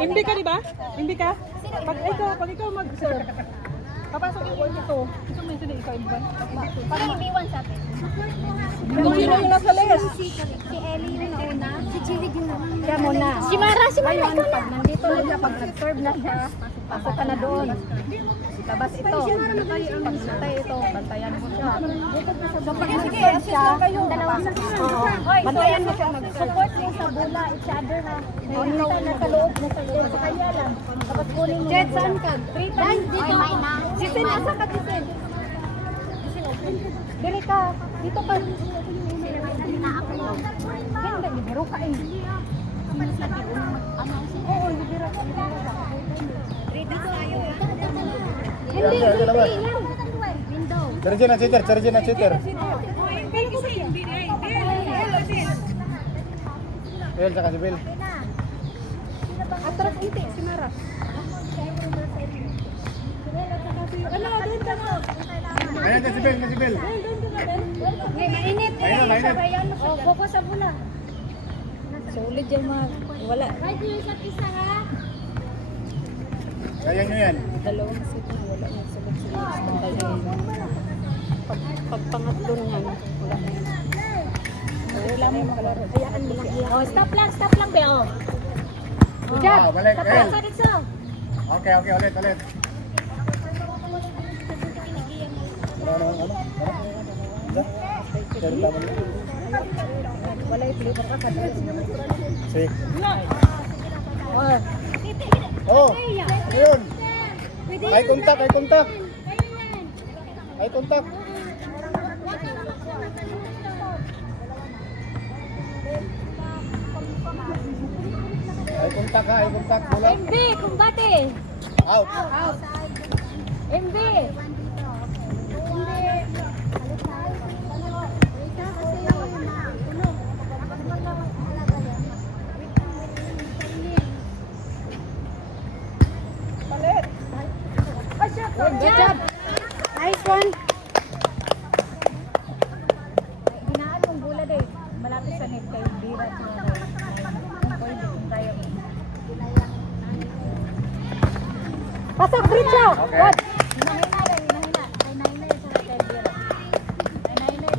Imbi ka, di ba? Imbi ka? Pag ikaw mag-serve, papasok yung wall nito. Ito may sila ikaw, imbi. Para ibiwan sa atin. Kung sino yung nasa list? Si Ellie yung nauna. Si Chiri din naman. Siya muna. Si Mara, Ngayon, pag nandito na siya, pag nag-serve na siya, pasok ka na doon. Labas ito. Pag natay ito, bantayan mo siya. So pag nag-serve siya, pasok mo. Bantayan mo siya mag-serve. support mo sa bola, each other ha. Ikaw nasa loob, sa kanya lang. Tapos kunin mo. Jet, saan ka? 3 times dito. Jisin, asa ka, Jisin? Dili ka. Dito ka. Hindi, libero ka eh. Oo, libero ka. Hindi, window. Charge na cheater. Bel, saka si Bel. Atras hindi, si Mara. Doon ka mo. Ayan na si Bel. Mainit eh. Sabayan mo siya. Focus sa bola. Sulit yan mga. Wala. Right here sa isa ha. Kaya nyo yan. Dalawang set na wala na sagot sila. Pag pangatlo niyan, wala na yan. Wala mo makalaro. Hayaan mo lang yan. Oh, stop lang be oh. Balik. Stop Bel. lang sa dito. Okay, ulit. Ano? Wala yung flavor ka kadal. Si. Or, Oh, ayun. Eye contact. Eye contact. Bola. MB, kumbate. Out. MB. good job. Nice one. Hinaan mong bola day. Malapit sa net kayo. Bira sa mga kung pwede kung kaya mo. Pasok, Britcho. Okay. Good. Hinahina. Ay niner sa Elvira. Hinaan mo.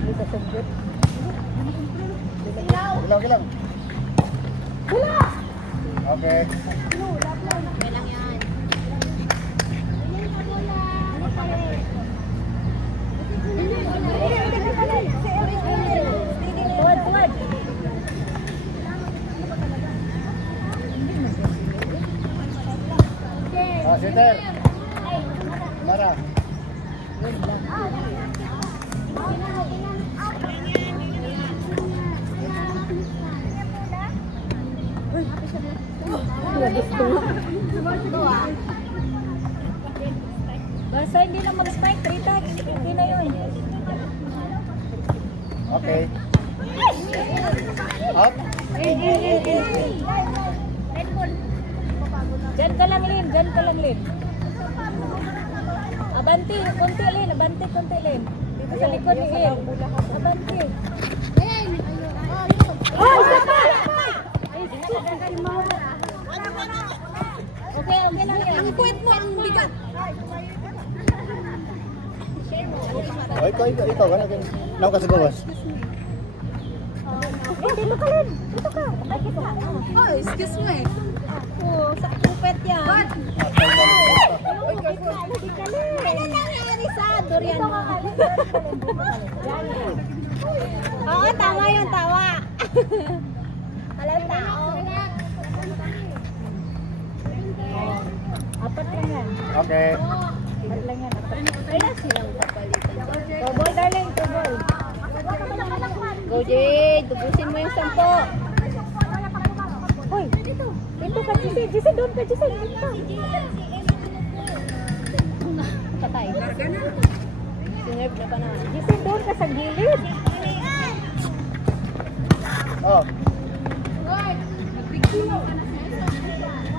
Dito sa good. Gilang. Okay. Okay lang yan. Tuwad. Sitter. Mara. Basta hindi lang mag-spike, 3 times. Hindi na yun. Okay. Out. Diyan ka lang, Lin. Abanti, konti, Lin. Dito sa likod ni Lin. Abanti. Oh, isa pa! Okay lang yan. Ang kuwet mo, ang bigat. Oh, ikaw. Ano ka? Naw ka sa gawas. Dito ka, Lin. Dito ka. Oh, excuse me. Oh, sa kupet yan. What? Ano nangyari sa durian mo? Oo, tama yung tawa. Alam tao. Apat lang yan. Okay. Apat lang yan. Kaya silang papalitan. Go ball, darling. Go ball. Go, Jade. Tubusin mo yung 10. Hoy, dito ka, Jise. Jise, doon ka, Jise. Dito. Patay. Sinerve na pa na. Jise, doon ka sa gilid. Oh.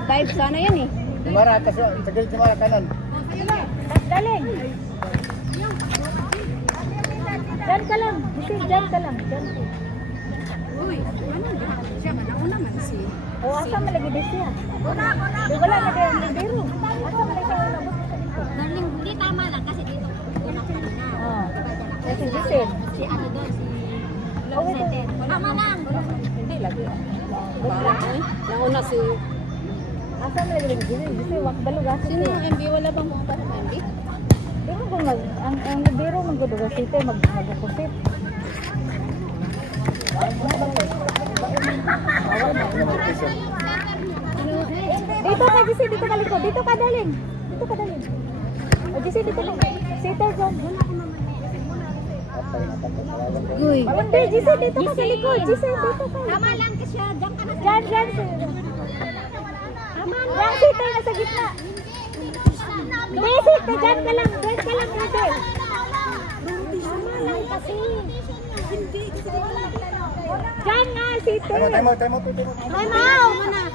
Dive sana yan eh. Si Mara, sa gilid si Mara kanan. Daling. Diyan ka lang. Bisi, diyan ka lang. Diyan ka. Uy, ano diha? Siya manauna man si. O, asa malagi di siya? Di wala na kayo ang libero. Asa malagi siya ang labot sa dito? Darling, hindi tama lang kasi dito unang kanina. Oo. Diba, Kasi Giselle. si ano doon, si Oh, ito. Center. Tama lang. Hindi lagi. Parang nauna si Asa malagi di Giselle? Giselle, wak balugas. sino MB wala bang mga parang MB? Di mo kung ang libero magdudugasite, magkusit. Dito ka, Giselle, dito ka likod. Dito ka, daling. Dito ka, daling. O, Giselle, dito ka. Sitter, John. Uy. Hindi, Giselle, dito ka sa likod. Giselle, dito ka. Tama lang kasi diyan ka na. Diyan, diyan. Diyan, sitter na sa gitna. Hindi, sitter, diyan ka lang. Diyan ka lang, Giselle. Tama lang kasi. Diyan nga, sitter. Time out. Time out muna.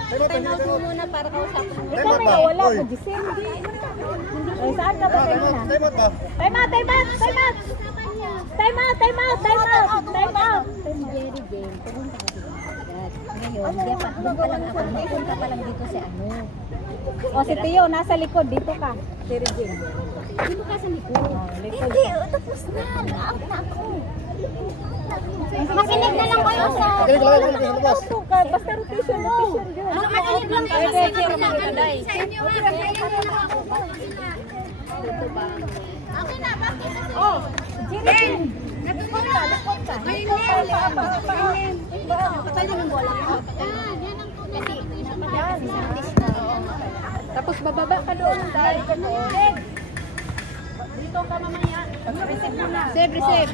Time out mo muna para kausapin. Ikaw may nawala ko, Giselle. Ay, saan ka ba kayo na? Time out ba? Time out, time out, time out. Time out, time out, time out, time out. Jerry Jane, pumunta ka dito. Ngayon, dapat doon pa lang ako. Pupunta pa lang dito si ano. O, si Tio, nasa likod. Dito ka. Si Regine. Dito ka sa likod. Likod. Hindi, tapos na. Out na ako. Makinig na lang kayo sa... Kilig lang sa labas. Ito ka. Basta rotation yun. Makinig lang kayo sa inyo. Sa inyo. Okay na, bakit? Oh, Regine. Nagpapon ka, nagpapon ka. Kapalin ng bola. Yan ang Tapos bababa ka doon. Dito ka mamaya. Save, receive.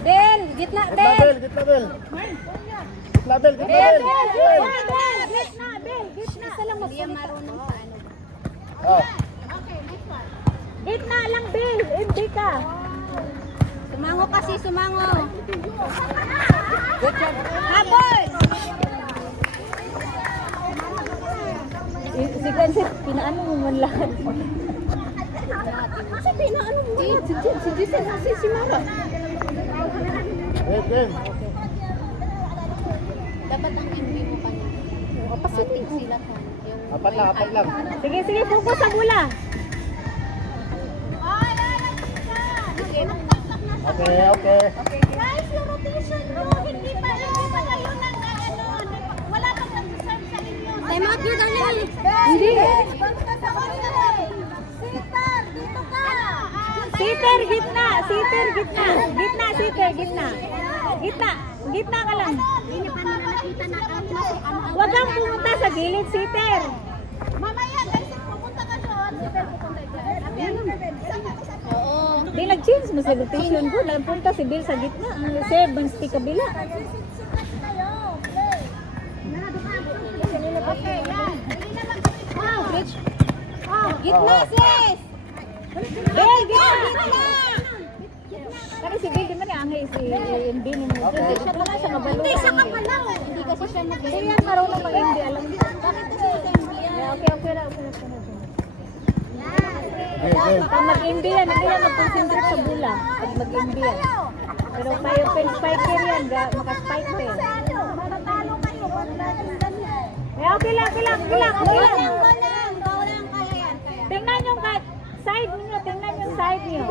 Del, gitna, Del. Gitna bel. Gitna bel. Bel, gitna, Bel, gitna. Isa lang marunong sa ano. Oh. Gitna lang, Bel. Hindi ka. Sumango kasi, sumango. Habol! Si Francis, pinaano mo man lahat. Kasi pinaano mo lahat. Si Giselle kasi si Mara. Game. Dapat ang MB mo pa niya. Matik sila ka. Apat lang. Sige, sige, focus sa bola. Okay. Guys, yung rotation nyo, hindi pa kayo nang ano, wala pang nag-serve sa inyo. Time out nyo, darling. Hindi. Sitar, dito ka. Sitter, gitna. Sitter, gitna. Gitna, sitter, gitna. Gitna. Gitna ka lang. Hindi pa nila nakita na ano. Huwag kang pumunta sa gilid, sitter. Mamaya, guys, pupunta ka doon. Sitar, pupunta dyan. Oo. Di nag-change mo sa rotation ko. Nagpunta si Bill sa gitna. Ang Sevens, di kabila. Okay, yan. Hindi naman kami. Gitna, sis. Bill, gitna. Kasi si Bill, di man yung angay si MB ni mo. Hindi siya pala sa kabalo. Hindi, siya ka pala. Hindi kasi siya mag- Hindi yan marunong mag-MB. Alam mo. Bakit kasi sa MB yan? Okay na. Game. Pag mag-MB yan, hindi yan mag-concentrate sa bola. Pag mag-MB yan. Pero tayo pen-spiker yan, maka-spike pa yan. Matatalo kayo. Okay lang. Walang kaya yan. Kaya. Tingnan yung side niyo, tingnan yung side niyo.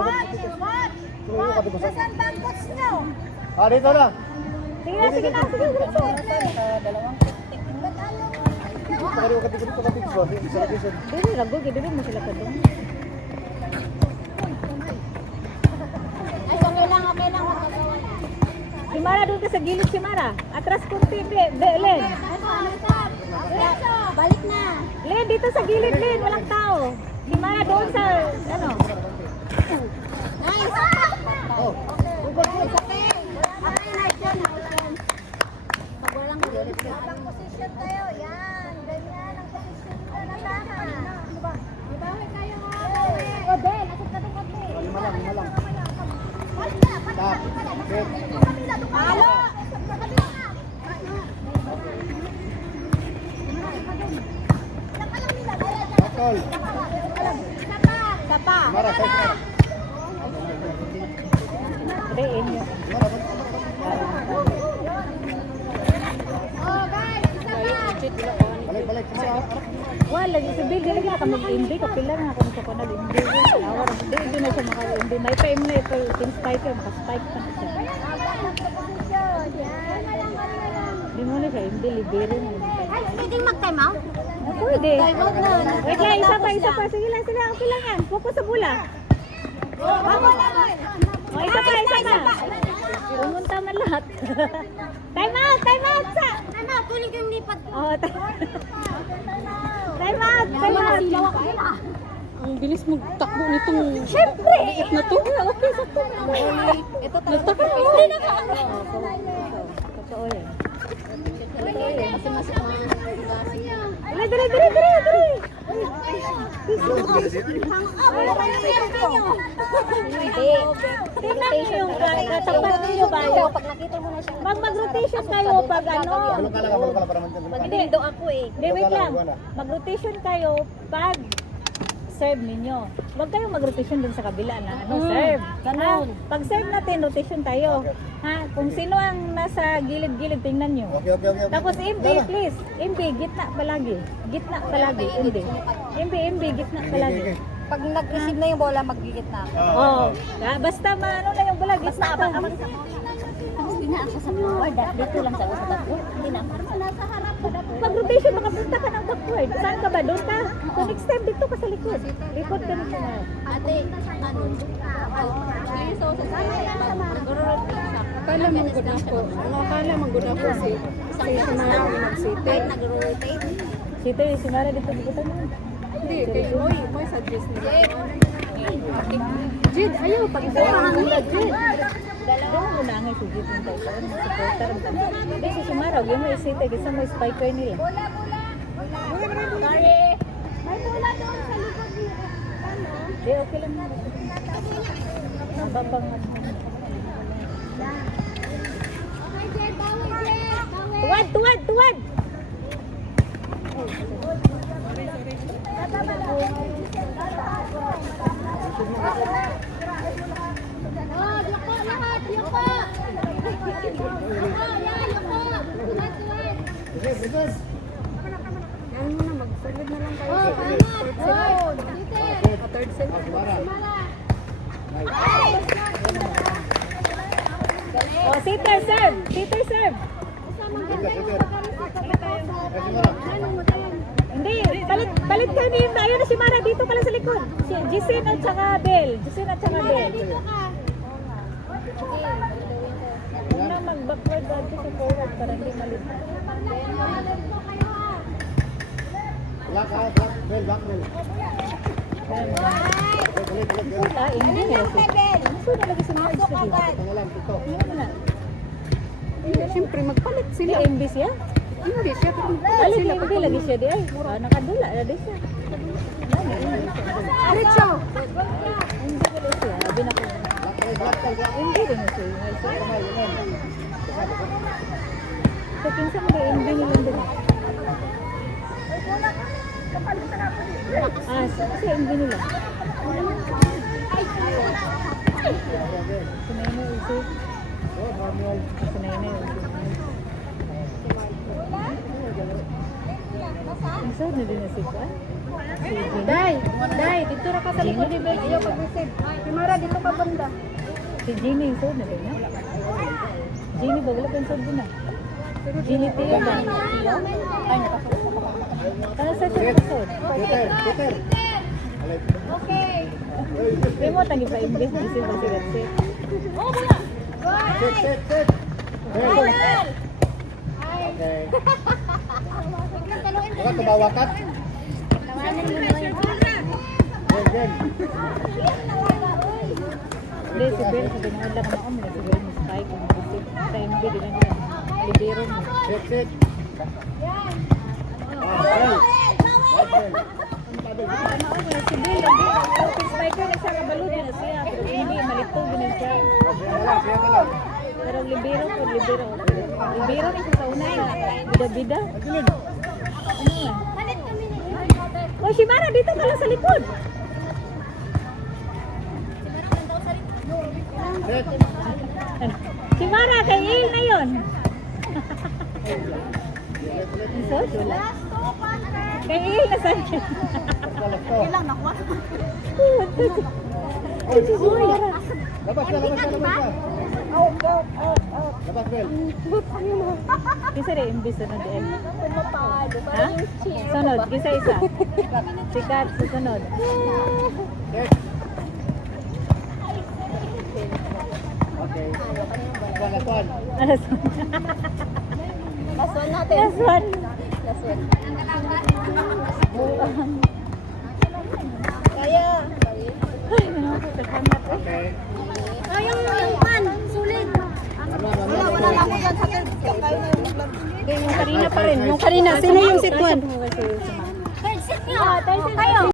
Nasaan ba ang coach nyo? Dito na. Sige na, diretso. Kaya ko katigil ko sa location. Dili, rago, dili mo sila ka doon. Ay, okay lang. Magagawa na. Si Mara doon ka sa gilid si Mara. Atras konti, Len. Balik na. Len, dito sa gilid, Len. Walang tao. Si Mara doon sa, ano. Nice. Oh. Pag walang position kayo, yan. Ganyan ang position ko na tama. Mabawi kayo nga. O, Ben, asok ka doon konti. Lima lang. Stop. Set. Halo! Bakol. Sapa. Mara, set. pariin yun. Oh, guys, isa pa. Balik. Wala, si Bill, di lagi naka-mag-imbi. Kapila na ako nito ko nag-imbi. Hindi na siya maka-imbi. May time na ito, yung spike yun. Maka-spike pa na siya. Hindi mo na siya, imbi, libero na. Ay, pwedeng mag-time out? Pwede. Time out na. Wait lang, isa pa. Sige lang, okay lang yan. Focus sa bola. O, isa pa. Pumunta man lahat. Time out sa. Ano, tuloy kayong lipat. Oh, time out. Ang bilis magtakbo nitong Siyempre. na to. Okay, sakto. Ito talaga. Nagtakbo. Totoo yan. Mas Dali. Hindi. Tingnan niyo yung katapat niyo ba? Pag nakita mo na siya. Mag-rotation kayo pag ano. Balong ka lang para man. Hindi, ako eh. Hindi, wait lang. Mag-rotation kayo pag serve ninyo. Huwag kayong mag-rotation dun sa kabila na serve. Ganun. Pag serve natin, rotation tayo. Ha? Kung sino ang nasa gilid-gilid, tingnan nyo. Okay. Tapos imbi, please. Imbi, gitna palagi. Imbi, gitna palagi. Pag nag-receive na yung bola, mag-gigit na ako. Oh, basta maano na yung bola, gitna ka. Hindi na ako sa forward. Dito lang sa backward. Hindi na ako. Nasa harap ko na. Pag-rotation, makapunta ka ng backward. Saan ka ba? Doon ka? So next time, dito ka sa likod. Likod ka nito na. Ate, ano? Akala manggod ako. Akala manggod ako si Samara ang nagsite. Kahit nag-rotate. Sito, si Mara dito bukutan mo. Hindi, kay Moy suggest nila. Jid, ayaw, pag-isahan nila, Jid. Doon mo na nga si Jit yung tayo. Supporter ang tayo. Hindi, si Sumara, yung may isite. Kasi may spiker nila. Sorry. May bola doon sa likod niya. Ano? Hindi, okay lang. Mababang. Okay, Jed. Bawi. Tuwad! Oh, yuko lahat. Yuko. Tuwad. Yan mo na, mag-forward na lang kayo. Oh, pangat. Dito. Third set. Mala. Oh, sitter serve! Hindi, palit kayo ni Ayun na si Mara, dito ka lang sa likod. Si Jisin at saka Bel. Dito ka. Huwag na mag-backward dito sa forward para hindi malit. Back roll. Wala, hindi na si. Gusto na lagi si Mara dito. Tangalan, ito. Ano na? Siyempre, magpalit Si sila. MB siya? Hindi siya. Alin si MB lagi siya di ay. Nakadula na di siya. Diretso. Hindi ko lang siya. Sabi na ko. Hindi rin siya. So, pinsan mo MB nilang din. Si MB nila. Sinay na isi. Sinay na isi. Ang saan na din na si Kwan? Si Jenny. Day, dito na ka sa likod ni Bel. Ayaw pag-receive. Si Mara, dito ka banda. Si Jenny ang saan na din na? Jenny ba? Wala pa ang saan din na? Jenny Teo ba? Ay, nakasuot. Ano sa saan? Peter. Okay. Remote ang ipa-invest di sila sila. Oh, bola. Set. Final. Okay. Biglang taluin Baka tumawakat. Tawanan mo na lang. Gen. Hindi, si Bel, sabi na wala ka maom. Si Bel, mas tayo kung mag-isip. Sa MB, di lang yan. Libero mo. Set. Maom na si Bel, hindi. Open spiker na siya, kabalo din na siya. Pero hindi, malito din na siya. Pero libero po, libero. Libero na siya sa unay. Bida-bida. Ano nga? Palit kami ni. Oh, si Mara, dito ka lang sa likod. Set. Si Mara, kay Il na yun. Isod, wala. Last two, partner. Kay Il na sa akin. Ilang nakuha? Labas ka, labas ka, labas ka. Out, out, out, out. Labas, Bel. Kisa rin, imbis na din. Ha? Sunod, kisa isa. Sikat, susunod. Set. Okay. Last one. Alas Last one natin. Last one. Last one. Kaya. Ay, nakakatakan na po. Okay. Yung pan, sulit. Wala lang ako yan sa akin. Kayo na yung naglag. Yung kanina pa rin. Yung kanina, sino yung sit one? Third set nyo. Kayo.